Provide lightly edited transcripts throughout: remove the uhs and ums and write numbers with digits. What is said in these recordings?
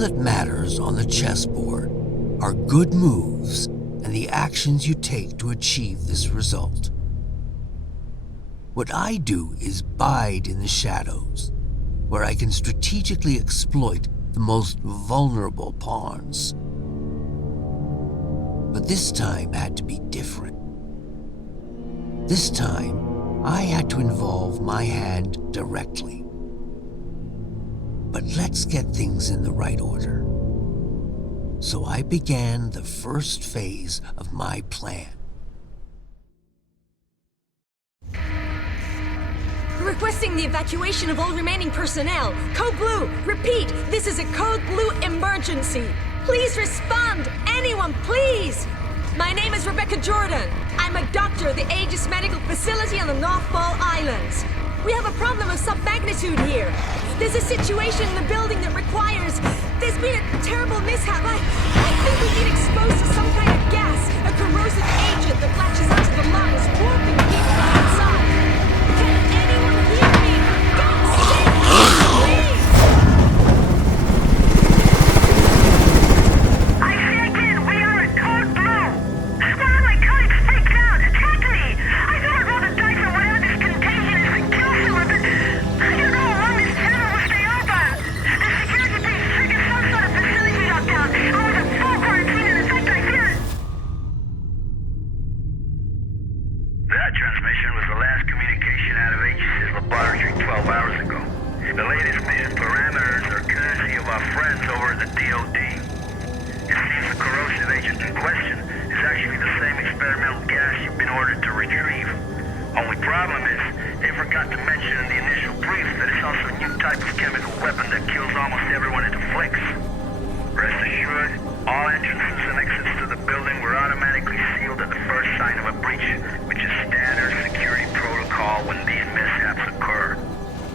that matters on the chessboard are good moves and the actions you take to achieve this result. What I do is bide in the shadows, where I can strategically exploit the most vulnerable pawns. But this time had to be different. This time, I had to involve my hand directly. But let's get things in the right order. So I began the first phase of my plan. Requesting the evacuation of all remaining personnel. Code Blue, repeat, this is a Code Blue emergency. Please respond, anyone, please! My name is Rebecca Jordan. I'm a doctor at the Aegis Medical Facility on the North Ball Islands. We have a problem of some magnitude here. There's a situation in the building that requires... There's been a terrible mishap. I think we've been exposed to some kind of gas, a corrosive agent that latches onto the lungs, warping people inside. Can anyone hear me? For God's sake, please! I say again, we are at Code Blue. Squad of my colleagues freaked out. Attack me! I thought I'd roll the dice on whatever this contagion is and kill someone, but I don't know how long this channel will stay open. The security team triggered some sort of facility lockdown. I was in full quarantine, and in fact, I fear it. That transmission was the last communication out of Aegis' laboratory 12 hours ago. The latest mission parameters are courtesy of our friends over at the DOD. It seems the corrosive agent in question is actually the same experimental gas you've been ordered to retrieve. Only problem is, they forgot to mention in the initial brief that it's also a new type of chemical weapon that kills almost everyone it afflicts. Rest assured, all entrances and exits to the building were automatically sealed at the first sign of a breach, which is standard security protocol when these mishaps occur.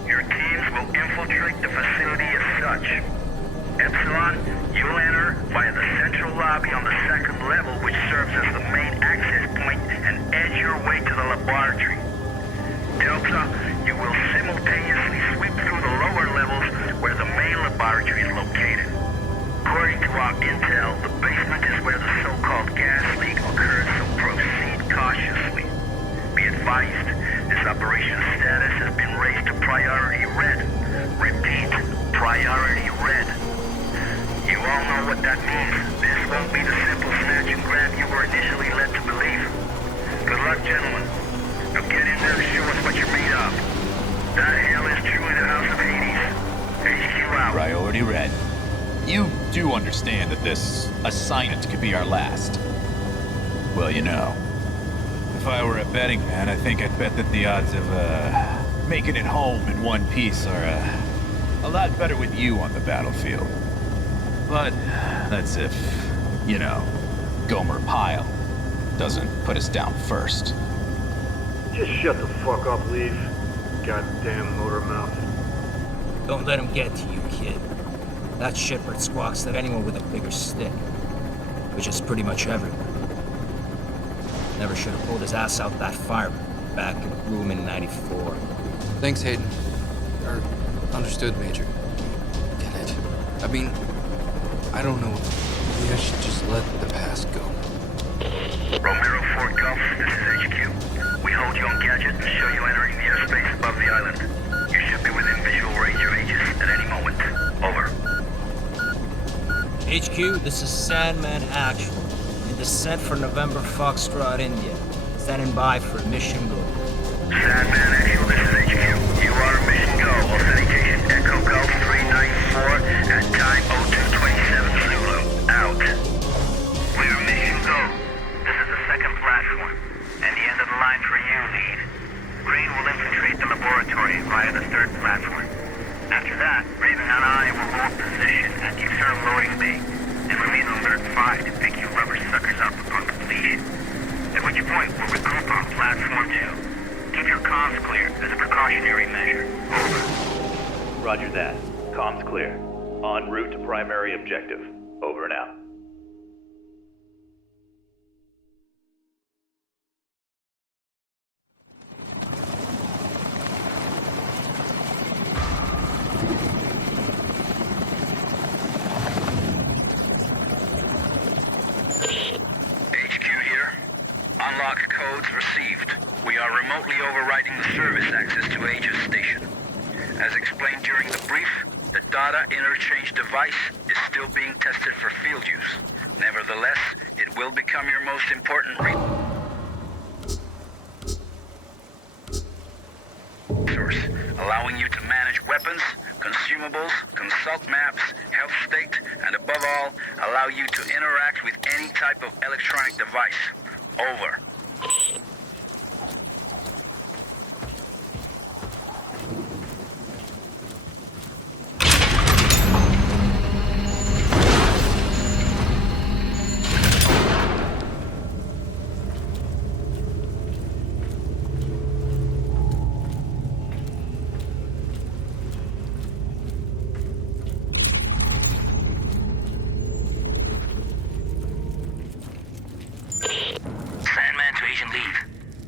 Your teams will infiltrate the facility as such. Epsilon, you'll enter via the central lobby on the second level, which serves as the main access point, and edge your way to the laboratory. Delta, you will simultaneously sweep through the lower levels where the main laboratory is located. According to our intel, the basement is where the so-called gas leak occurred, so proceed cautiously. Be advised, this operation's status has been raised to priority red. Repeat, priority red. You all know what that means. This won't be the simple snatch and grab you were initially led to believe. Good luck, gentlemen. Now get in there and show us what you're made of. That hell is truly the House of Hades. HQ out. Priority red. You do understand that this assignment could be our last. Well, you know, if I were a betting man, I think I'd bet that the odds of making it home in one piece are a lot better with you on the battlefield. But that's if, you know, Gomer Pyle doesn't put us down first. Just shut the fuck up, Leaf. Goddamn motor mouth. Don't let him get to you, kid. That shitbird squawks at anyone with a bigger stick. Which is pretty much everyone. Never should have pulled his ass out that fireman back in the room in '94. Thanks, Hayden. Understood, Major. Get it. I mean, I don't know. Maybe I should just let the past go. Romero 4 Golf, this is HQ. We hold you on gadget and show you entering the airspace above the island. You should be within visual range of Aegis at any moment. Over. HQ, this is Sandman Actual. In descent for November Foxtrot, India. Standing by for mission go. Sandman Actual, this is HQ. You are a mission go. Authentication Echo Golf 394 at time 0227 Zulu. Out. Clear mission go. This is the second platform, and the end of the line for you, lead. Green will infiltrate the laboratory via the third platform. After that, Raven and I will hold position at the external loading bay, and remain on alert 5 to pick you rubber suckers up upon completion. At which point, we'll regroup on platform 2. Keep your comms clear as a precautionary measure. Over. Roger that. Comms clear. En route to primary objective. Over and out. wireless access to Aegis Station. As explained during the brief, the data interchange device is still being tested for field use. Nevertheless, it will become your most important resource, allowing you to manage weapons, consumables, consult maps, health state, and above all, allow you to interact with any type of electronic device. Over.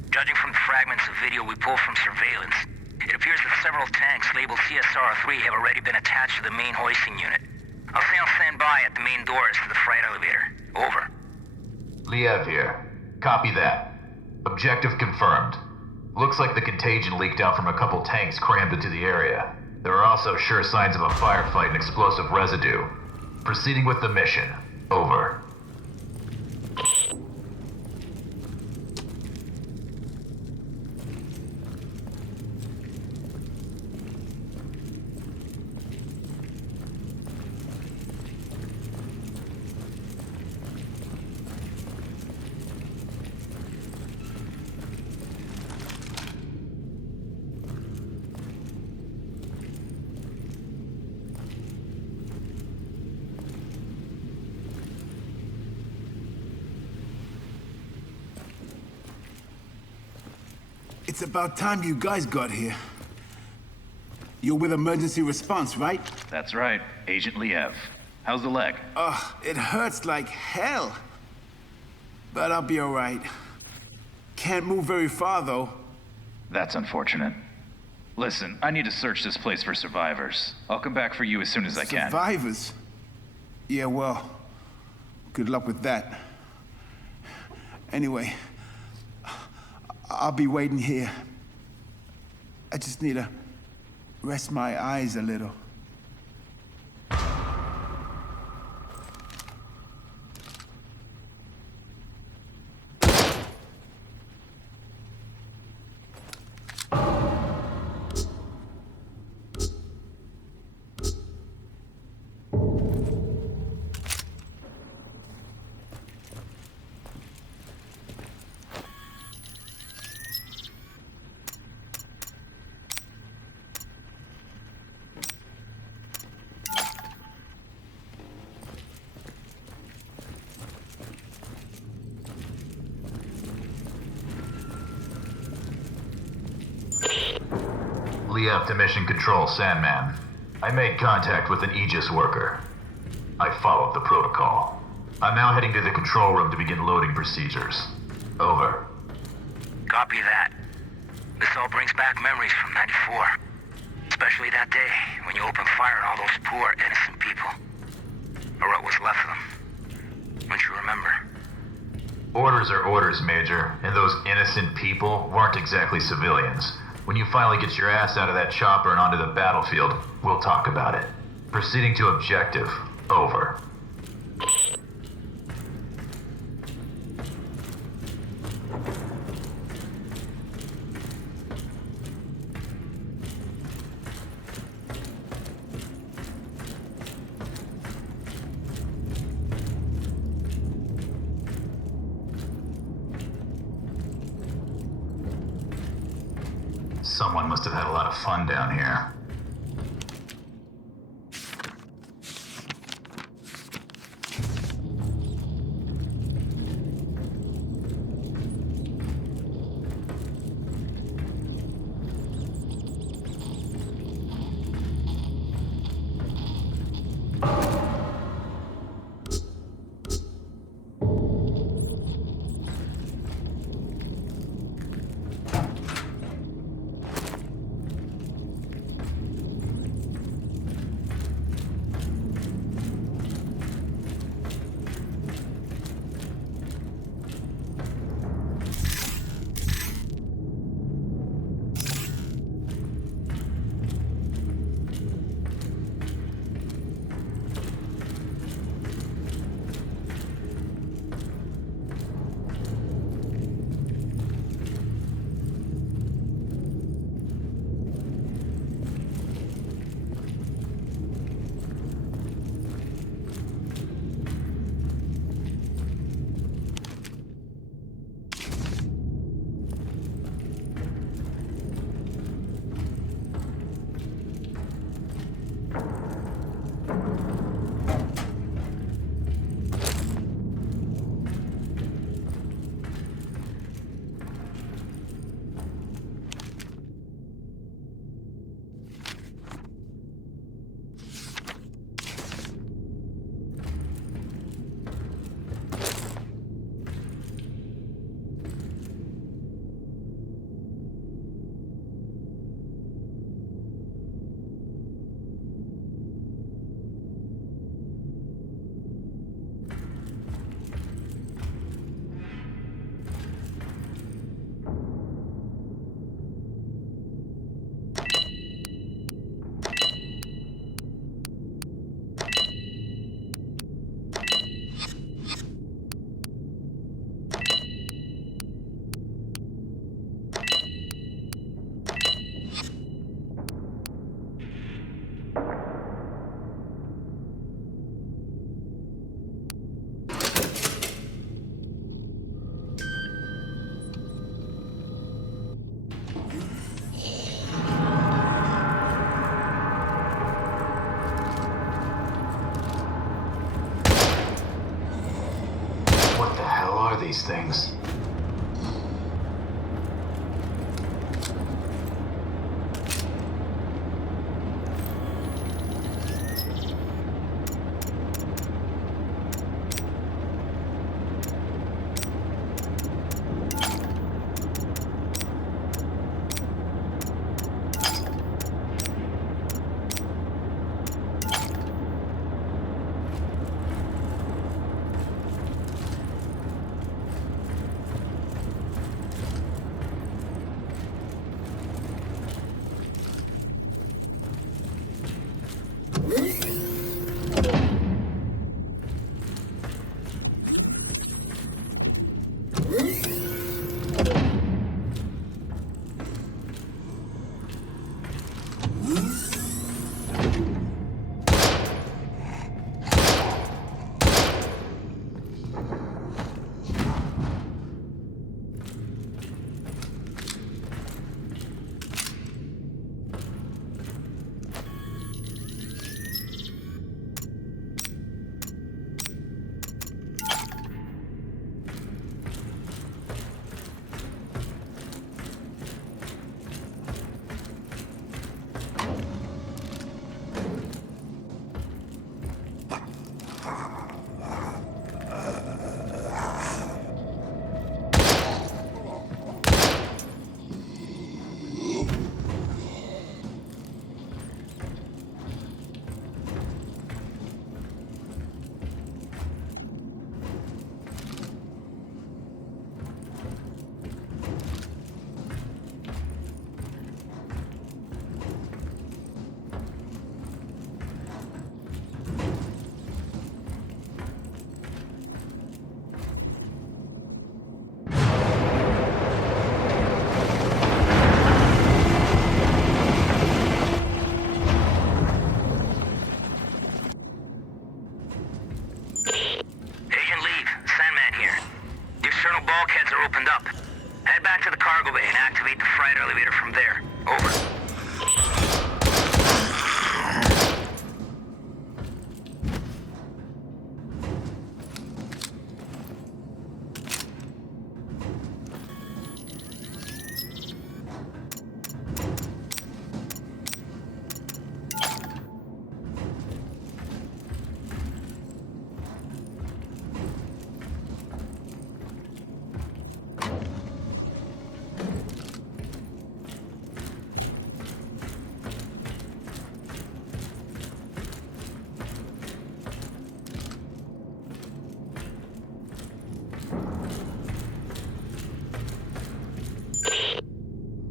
Judging from the fragments of video we pulled from surveillance, it appears that several tanks labeled CSR-3 have already been attached to the main hoisting unit. I'll stay on standby at the main doors to the freight elevator. Over. Liev here. Copy that. Objective confirmed. Looks like the contagion leaked out from a couple tanks crammed into the area. There are also sure signs of a firefight and explosive residue. Proceeding with the mission. Over. It's about time you guys got here. You're with emergency response, right? That's right. Agent Liev. How's the leg? It hurts like hell. But I'll be all right. Can't move very far, though. That's unfortunate. Listen, I need to search this place for survivors. I'll come back for you as soon as I can. Survivors? Yeah, well, good luck with that. Anyway, I'll be waiting here. I just need to rest my eyes a little. Liev to Mission Control, Sandman. I made contact with an Aegis worker. I followed the protocol. I'm now heading to the control room to begin loading procedures. Over. Copy that. This all brings back memories from '94. Especially that day when you opened fire on all those poor, innocent people. Or what was left of them. Don't you remember? Orders are orders, Major, and those innocent people weren't exactly civilians. When you finally get your ass out of that chopper and onto the battlefield, we'll talk about it. Proceeding to objective. Over. Someone must have had a lot of fun down here. these things.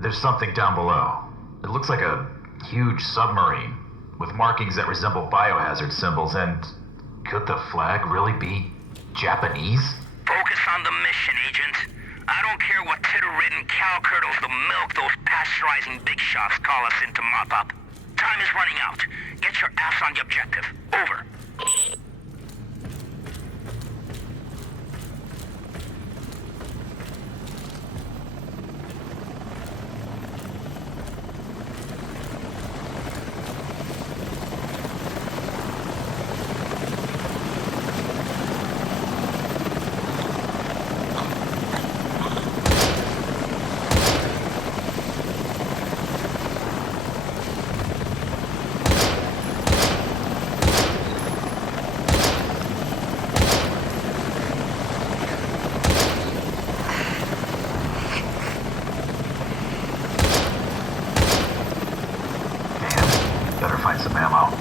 There's something down below. It looks like a huge submarine, with markings that resemble biohazard symbols, and could the flag really be Japanese? Focus on the mission, Agent. I don't care what titter-ridden cow curdles the milk those pasteurizing big shots call us in to mop up. Time is running out. Get your ass on the objective. Over. Some ammo.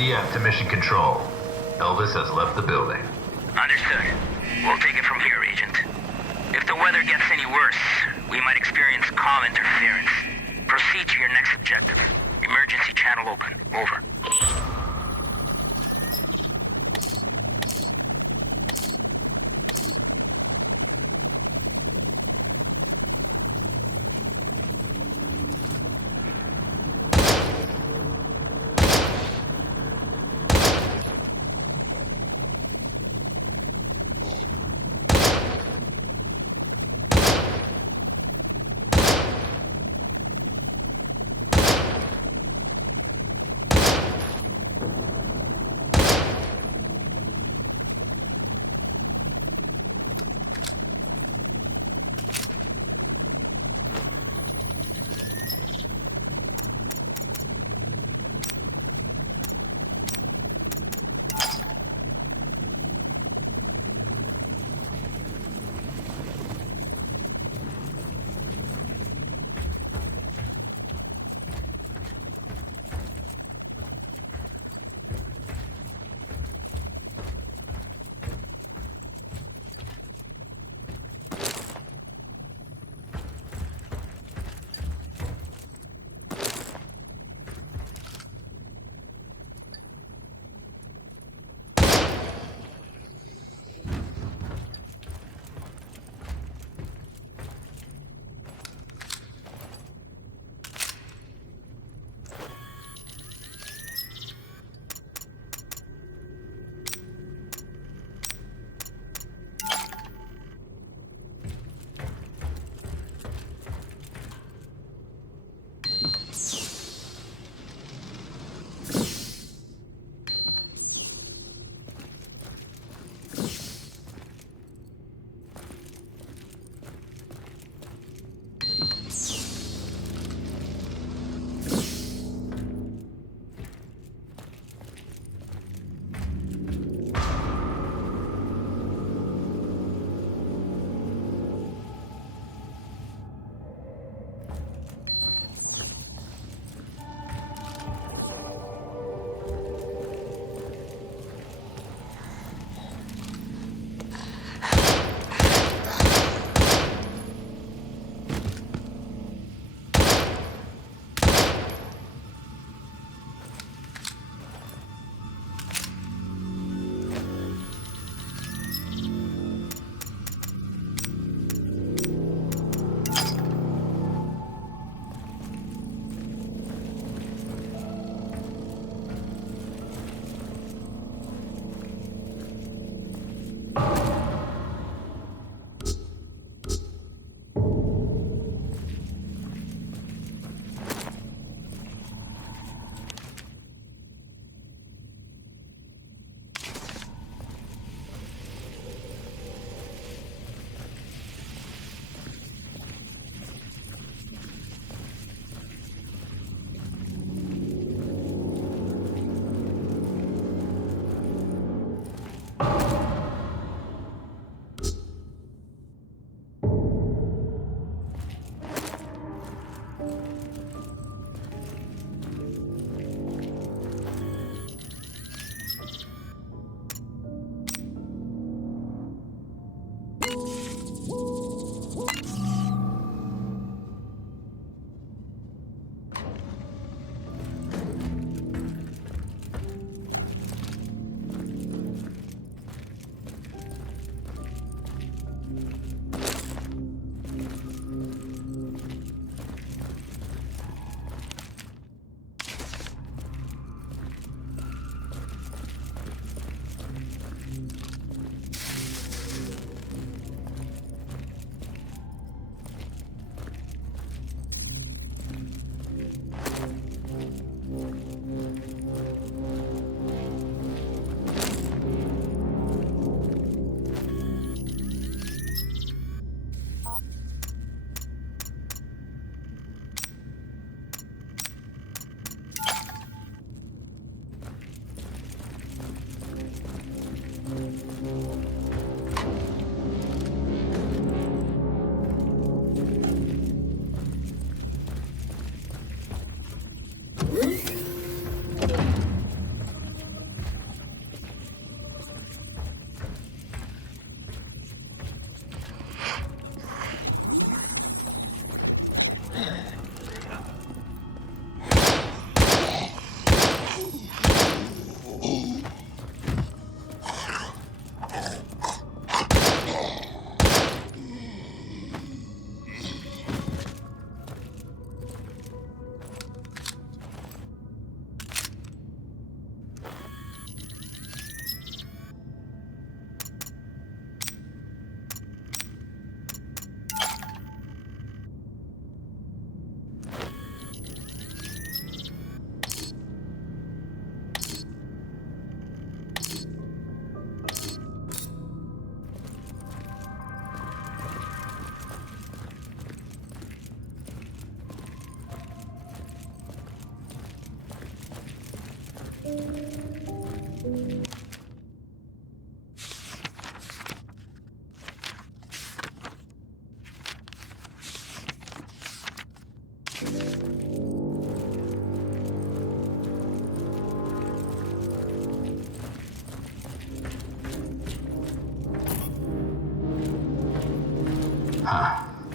DF to mission control. Elvis has left the building. Understood. We'll take it from here, Agent. If the weather gets any worse, we might experience comm interference. Proceed to your next objective. Emergency channel open. Over.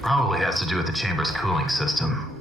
Probably has to do with the chamber's cooling system.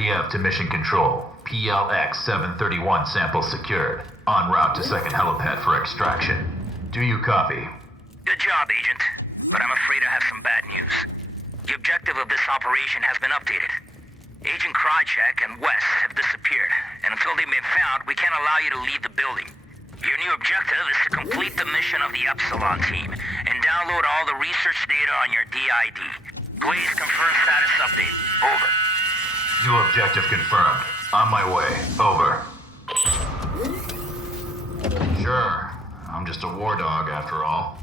Liev to Mission Control. PLX 731 sample secured. En route to second helipad for extraction. Do you copy? Good job, Agent. But I'm afraid I have some bad news. The objective of this operation has been updated. Agent Krychek and Wes have disappeared, and until they've been found, we can't allow you to leave the building. Your new objective is to complete the mission of the Epsilon team, and download all the research data on your DID. Please confirm status update. Over. New objective confirmed. On my way. Over. Sure. I'm just a war dog after all.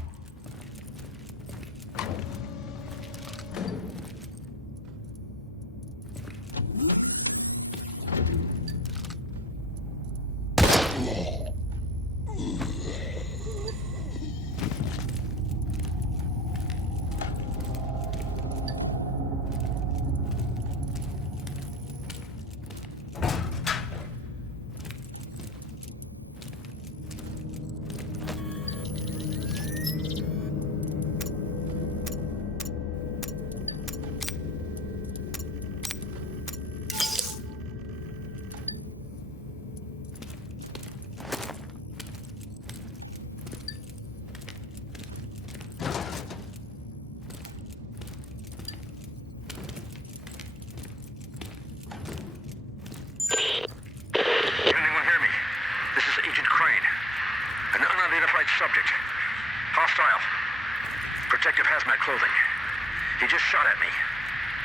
shot at me.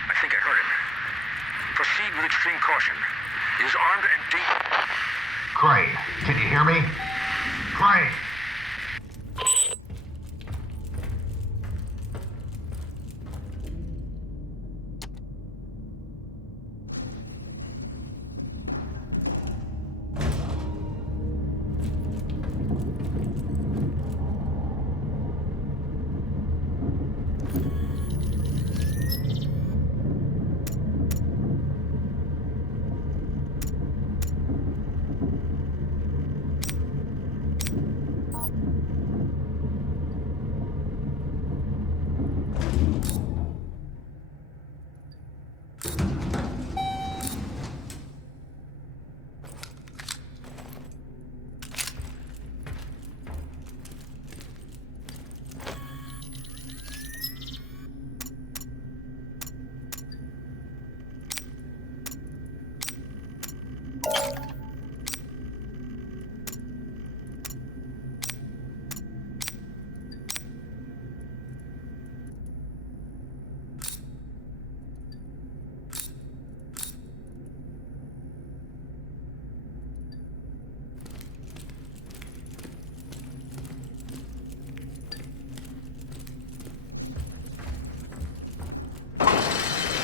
I think I heard him. Proceed with extreme caution. He is armed and Crane, can you hear me? Crane!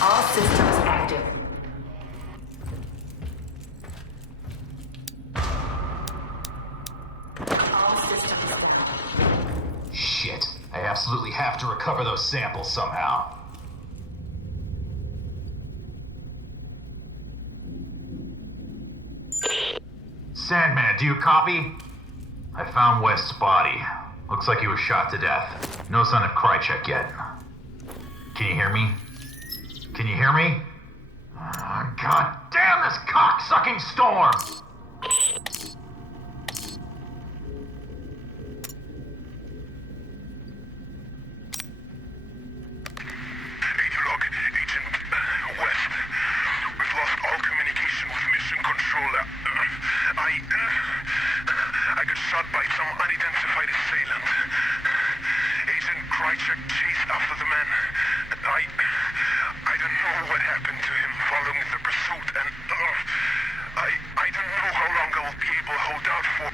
All systems active. All systems active. Shit. I absolutely have to recover those samples somehow. Sandman, do you copy? I found West's body. Looks like he was shot to death. No sign of Krychek yet. Can you hear me? Can you hear me? God damn this cock-sucking storm! Log, Agent West. We've lost all communication with Mission Controller. I got shot by some unidentified assailant. Agent Krychek chased after the man. I don't know what happened to him following the pursuit, and I don't know how long I will be able to hold out for.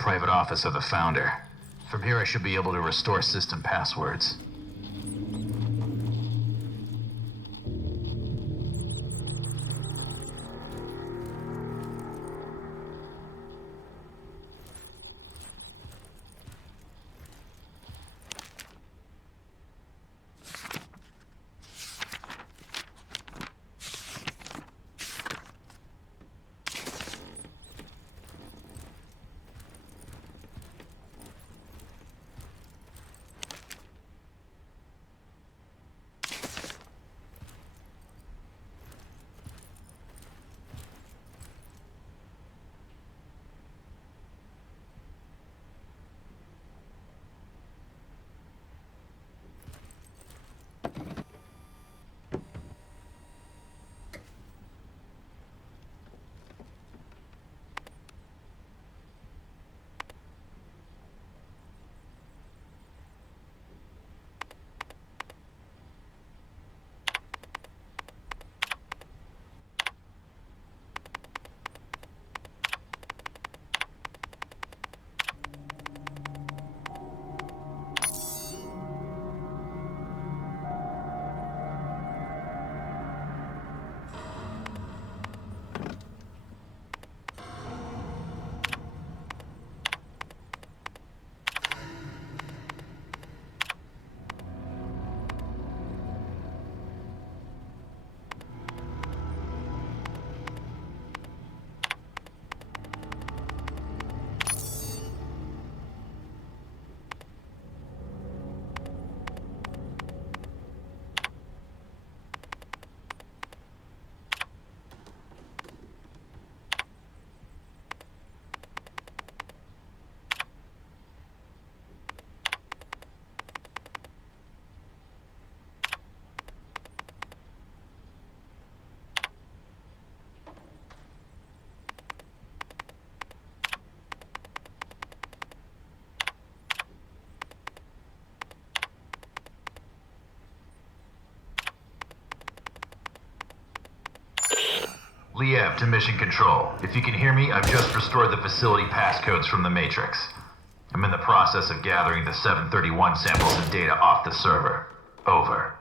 private office of the founder. From here I should be able to restore system passwords. Liev to Mission Control. If you can hear me, I've just restored the facility passcodes from the Matrix. I'm in the process of gathering the 731 samples and data off the server. Over.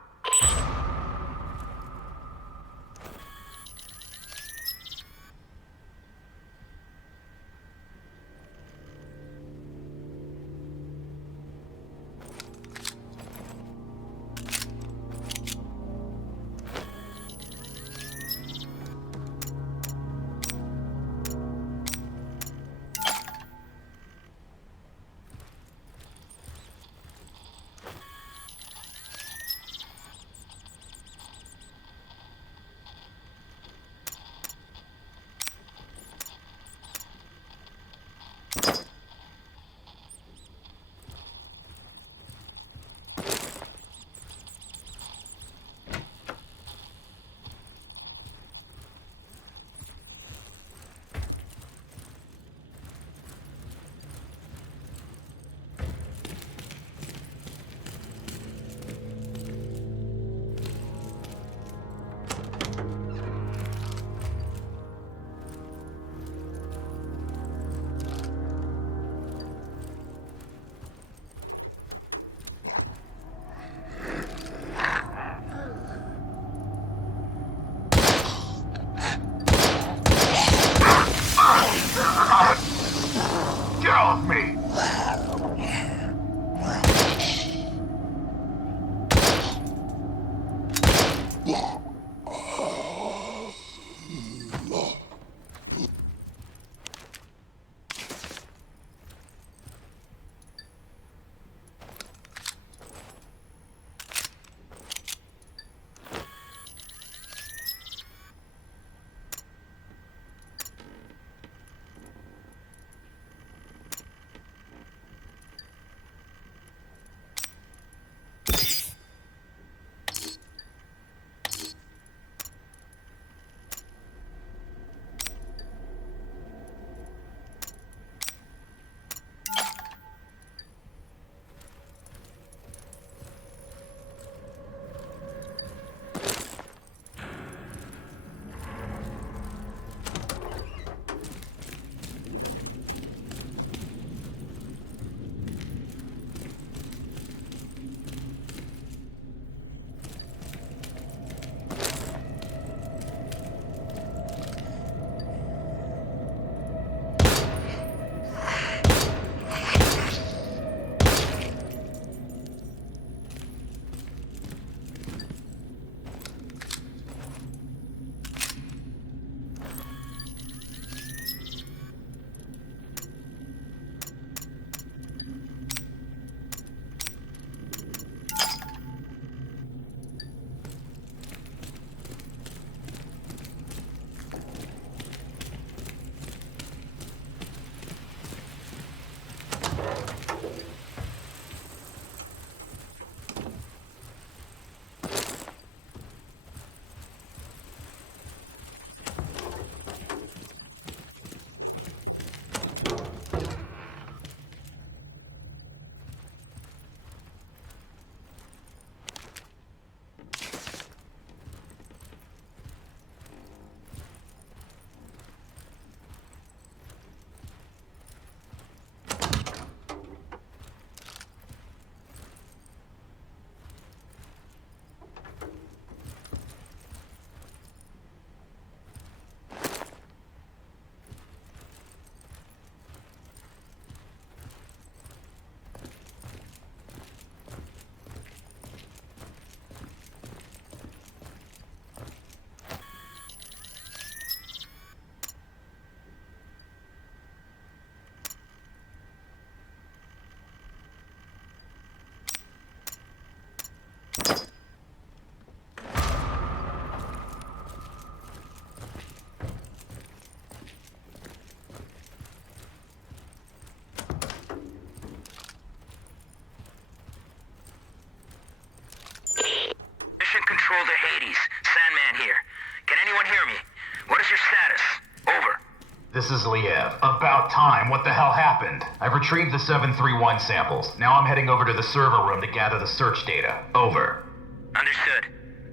this is Liev. About time. What the hell happened? I've retrieved the 731 samples. Now I'm heading over to the server room to gather the search data. Over. Understood.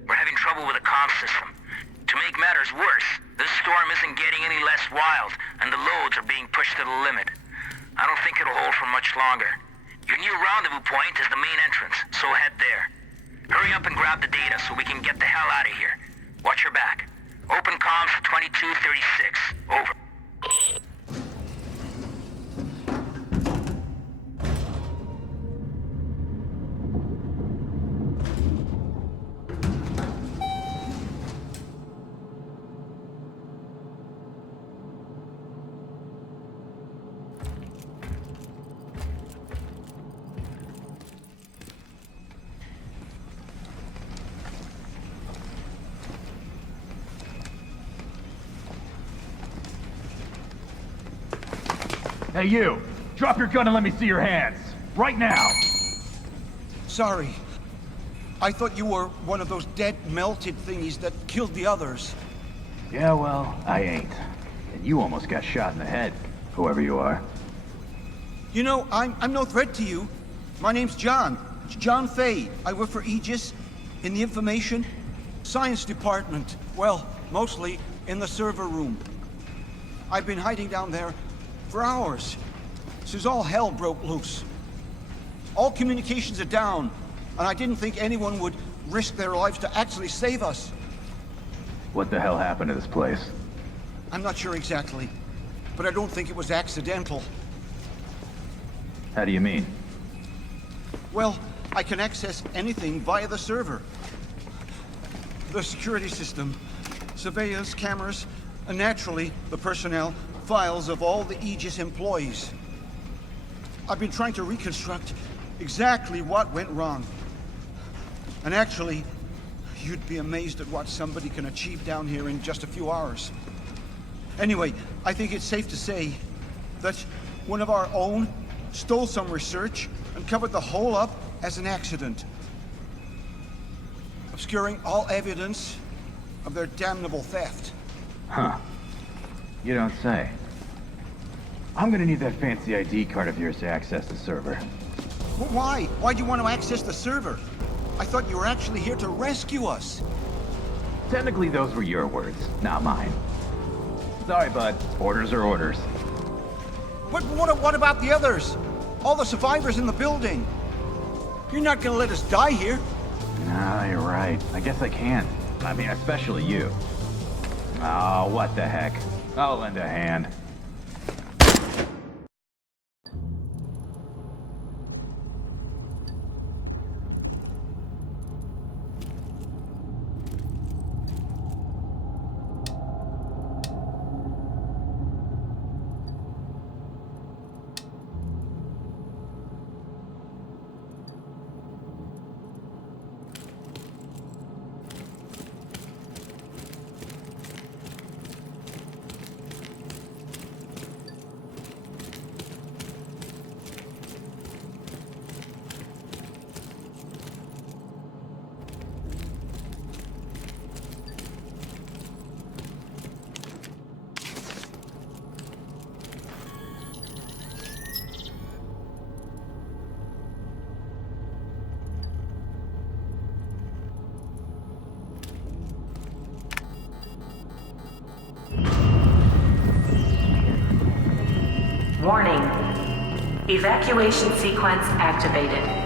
We're having trouble with the comm system. To make matters worse, this storm isn't getting any less wild, and the loads are being pushed to the limit. I don't think it'll hold for much longer. Your new rendezvous point is the main entrance, so head there. Hurry up and grab the data so we can get the hell out of here. Watch your back. Open comms 2236. Over. Hey you! Drop your gun and let me see your hands! Right now! Sorry. I thought you were one of those dead, melted thingies that killed the others. Yeah, well, I ain't. And you almost got shot in the head, whoever you are. You know, I'm no threat to you. My name's John. John Fay. I work for Aegis in the information science department. Well, mostly in the server room. I've been hiding down there for hours, since all hell broke loose. All communications are down, and I didn't think anyone would risk their lives to actually save us. What the hell happened to this place? I'm not sure exactly, but I don't think it was accidental. How do you mean? Well, I can access anything via the server. The security system, surveillance cameras, and naturally, the personnel files of all the Aegis employees. I've been trying to reconstruct exactly what went wrong. And actually, you'd be amazed at what somebody can achieve down here in just a few hours. Anyway, I think it's safe to say that one of our own stole some research and covered the whole up as an accident, obscuring all evidence of their damnable theft. Huh. You don't say. I'm gonna need that fancy ID card of yours to access the server. Well, why? Why do you want to access the server? I thought you were actually here to rescue us. Technically, those were your words, not mine. Sorry, bud. Orders are orders. But what about the others? All the survivors in the building? You're not gonna let us die here. No, you're right. I guess I can't. I mean, especially you. Oh, what the heck. I'll lend a hand. Warning. Evacuation sequence activated.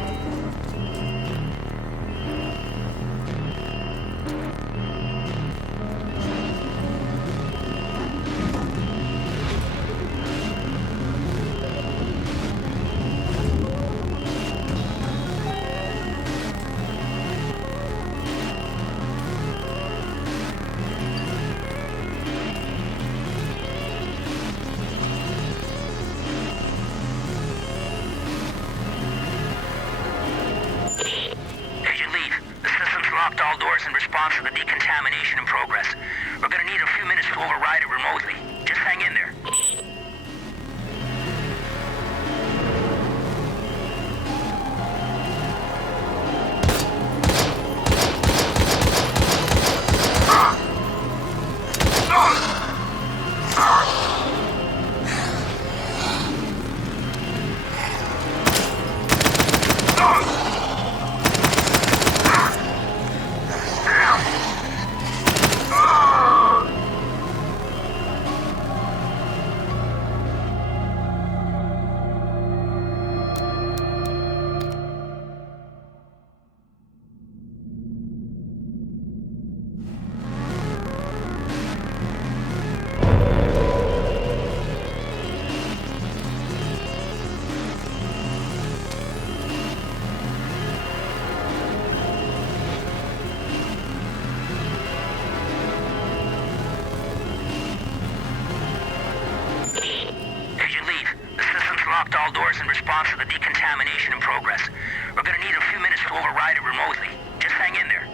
the decontamination in progress. We're gonna need a few minutes to override it remotely. Just hang in there.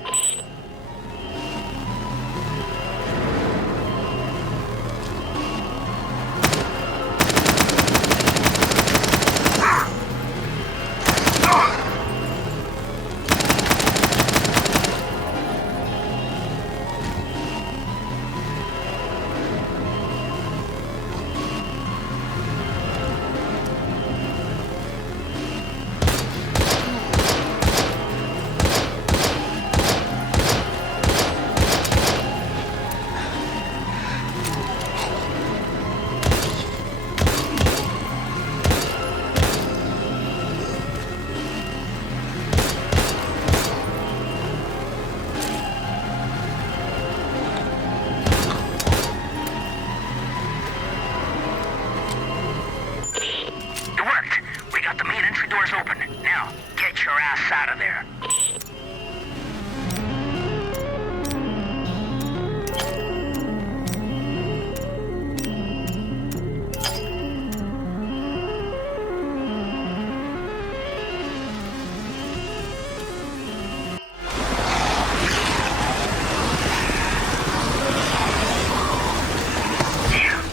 Out of there.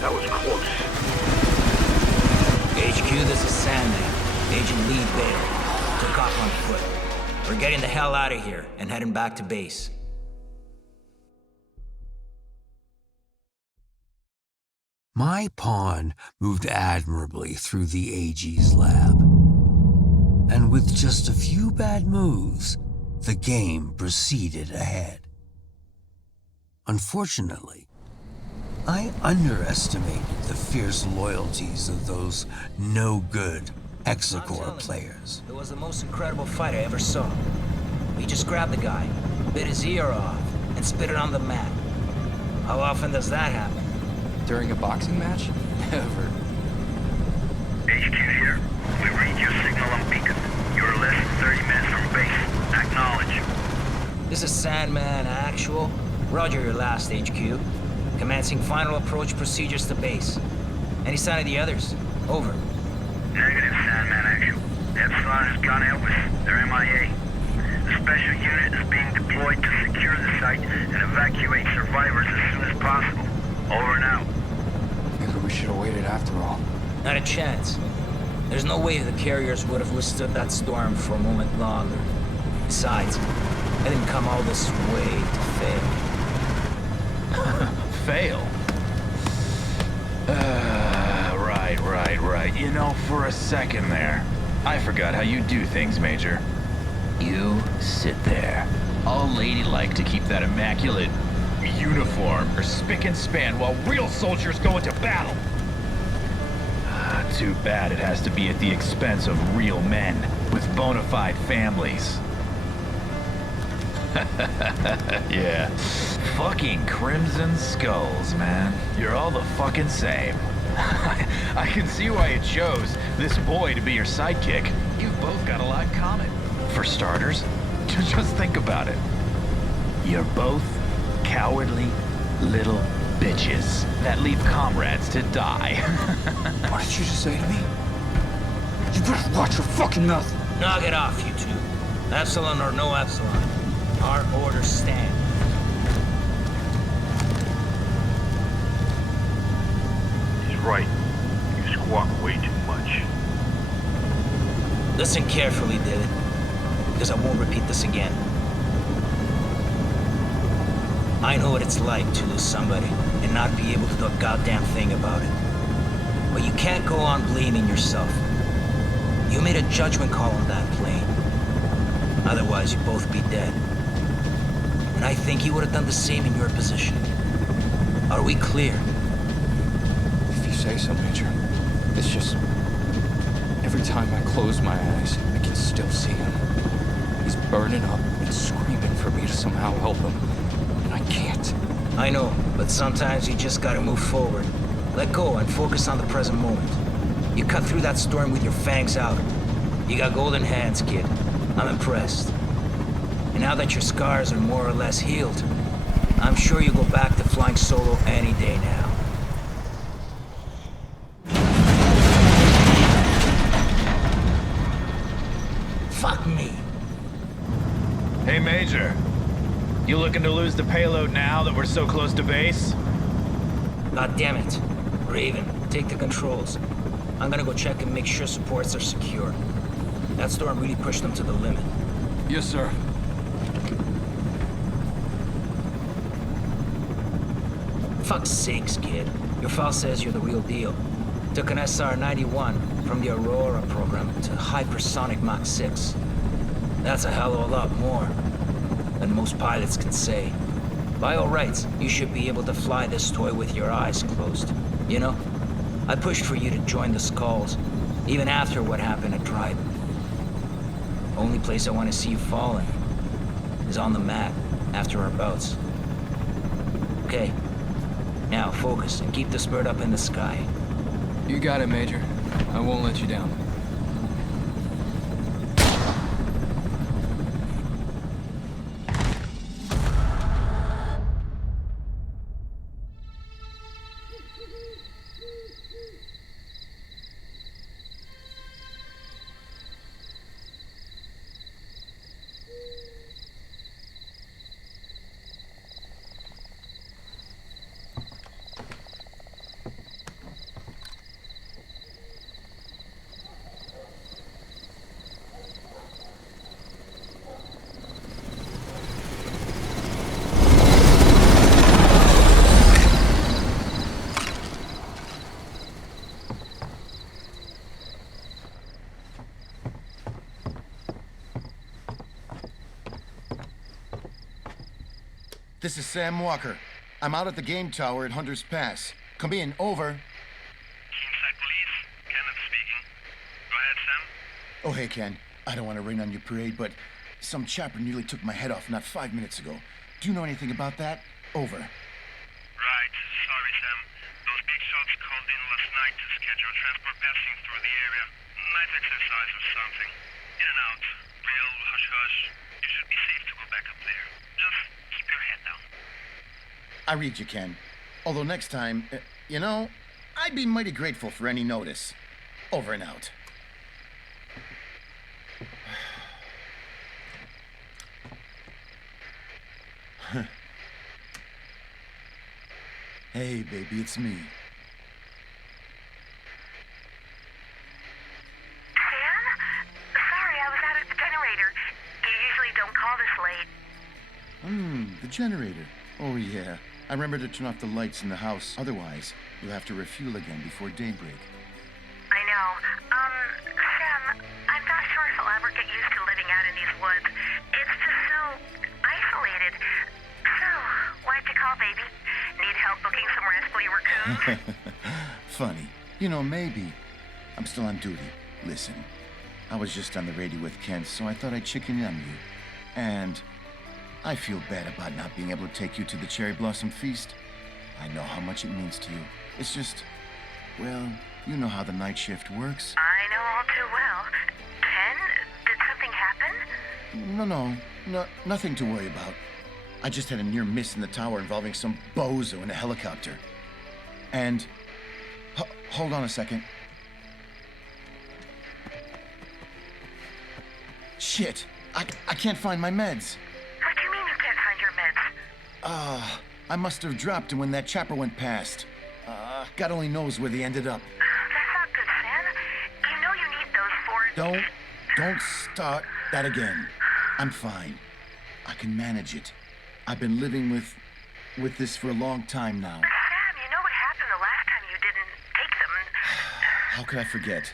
That was close. HQ, this is Sandman. Agent Lee Bale. Took off on foot. We're getting the hell out of here and heading back to base. My pawn moved admirably through the AG's lab. And with just a few bad moves, the game proceeded ahead. Unfortunately, I underestimated the fierce loyalties of those no-good Hexacore players. It was the most incredible fight I ever saw. We just grabbed the guy, bit his ear off, and spit it on the mat. How often does that happen? During a boxing match? Never. HQ here. We read your signal on beacon. You're less than 30 minutes from base. Acknowledge. This is Sandman Actual. Roger your last, HQ. Commencing final approach procedures to base. Any sign of the others? Over. Negative, Sandman Actual. Epsilon has gone out with their MIA. The special unit is being deployed to secure the site and evacuate survivors as soon as possible. Over and out. Maybe we should have waited after all. Not a chance. There's no way the carriers would have withstood that storm for a moment longer. Besides, I didn't come all this way to fail. Fail? Right. You know, for a second there, I forgot how you do things, Major. You sit there, all ladylike to keep that immaculate uniform or spick and span while real soldiers go into battle. Too bad it has to be at the expense of real men with bona fide families. Yeah. Fucking Crimson Skulls, man. You're all the fucking same. I can see why you chose this boy to be your sidekick. You've both got a lot in common. For starters, just think about it. You're both cowardly little bitches that leave comrades to die. What did you just say to me? You better watch your fucking mouth. Knock it off, you two. Epsilon or no Epsilon. Our orders stand. He's right. You squawk way too much. Listen carefully, David, because I won't repeat this again. I know what it's like to lose somebody and not be able to do a goddamn thing about it. But you can't go on blaming yourself. You made a judgment call on that plane. Otherwise, you'd both be dead. And I think you would have done the same in your position. Are we clear? If you say so, Major. It's just... every time I close my eyes, I can still see him. He's burning up and screaming for me to somehow help him. And I can't. I know, but sometimes you just gotta move forward. Let go and focus on the present moment. You cut through that storm with your fangs out. You got golden hands, kid. I'm impressed. And now that your scars are more or less healed, I'm sure you'll go back to flying solo any day now. You looking to lose the payload now that we're so close to base? God damn it. Raven, take the controls. I'm gonna go check and make sure supports are secure. That storm really pushed them to the limit. Yes, sir. Fuck's sakes, kid. Your file says you're the real deal. Took an SR-91 from the Aurora program to hypersonic Mach 6. That's a hell of a lot more than most pilots can say. By all rights, you should be able to fly this toy with your eyes closed. You know, I pushed for you to join the Skulls, even after what happened at Tribe. Only place I want to see you falling is on the mat after our bouts. Okay, now focus and keep this bird up in the sky. You got it, Major. I won't let you down. This is Sam Walker. I'm out at the game tower at Hunter's Pass. Come in, over. Inside police, Kenneth speaking. Go ahead, Sam. Oh, hey, Ken. I don't want to rain on your parade, but some chopper nearly took my head off not 5 minutes ago. Do you know anything about that? Over. Right, sorry, Sam. Those big shots called in last night to schedule transport passing through the area. Night exercise or something. In and out. Real hush-hush. You should be safe to go back up there. Just keep your head down. I read you, Ken. Although next time, you know, I'd be mighty grateful for any notice. Over and out. Hey, baby, it's me. Sam? Sorry, I was out at the generator. You usually don't call this late. The generator. Oh, yeah. I remember to turn off the lights in the house. Otherwise, you'll have to refuel again before daybreak. I know. Sam, I'm not sure if I'll ever get used to living out in these woods. It's just so isolated. So, why'd you call, baby? Need help booking some rascally raccoons? Funny. You know, maybe. I'm still on duty. Listen, I was just on the radio with Ken, so I thought I'd chicken in on you. And I feel bad about not being able to take you to the Cherry Blossom Feast. I know how much it means to you. It's just, well, you know how the night shift works. I know all too well. Ken, did something happen? No, nothing to worry about. I just had a near miss in the tower involving some bozo in a helicopter. And, hold on a second. Shit, I can't find my meds. What do you mean you can't find your meds? I must have dropped them when that chopper went past. God only knows where they ended up. That's not good, Sam. You know you need those for... Don't start that again. I'm fine. I can manage it. I've been living with this for a long time now. Sam, you know what happened the last time you didn't take them. How could I forget?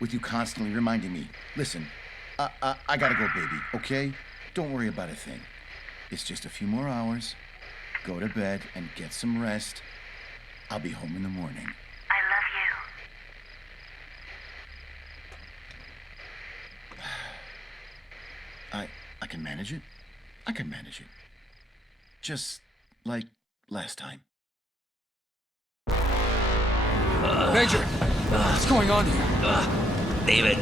With you constantly reminding me. Listen, I gotta go, baby, okay? Don't worry about a thing. It's just a few more hours. Go to bed and get some rest. I'll be home in the morning. I love you. I can manage it. I can manage it. Just like last time. Major! What's going on here? David,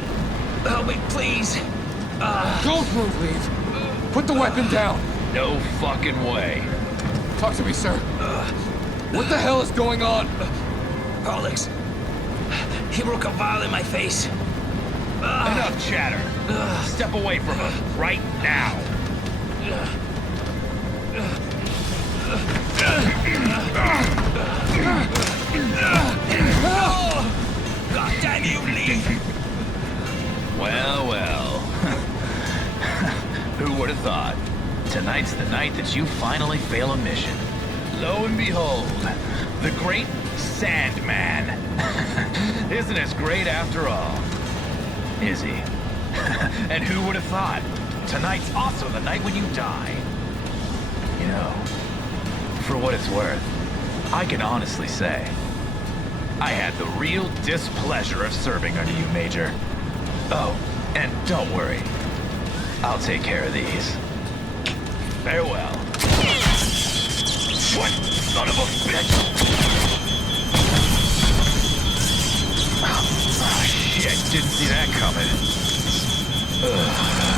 help me, please. Don't move, Leave. Put the weapon down. No fucking way. Talk to me, sir. What the hell is going on? Alex, he broke a vial in my face. Enough chatter. Step away from him right now. God damn you, Lee! Well, well. Who would have thought? Tonight's the night that you finally fail a mission. Lo and behold, the great Sandman. Isn't as great after all. Is he? And who would have thought? Tonight's also the night when you die. You know, for what it's worth, I can honestly say, I had the real displeasure of serving under you, Major. Oh, and don't worry. I'll take care of these. Farewell. What son of a bitch! Oh, shit, didn't see that coming. Ugh.